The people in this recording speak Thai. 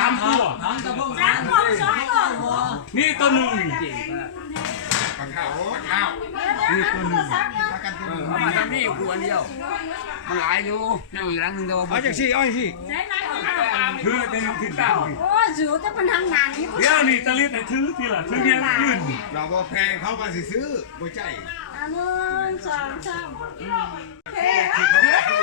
3 ตัวนี่ตัวหนึ่งนี่ตัวหนึ่งเอามาทำนี่กูอันเดียวมันหลายอยู่ยังอีกครั้งหนึ่งตัวเอาจากซี่เอาจากซี่ถือเป็นถึงเก้า โอ้ยสูจะเป็นทางงานนี้ เดี๋ยวนี่ตะลิดให้ถือทีละถือเนี่ยยืน เราบ่แพงเขามาสิซื้อบ่ใจ 1 2 3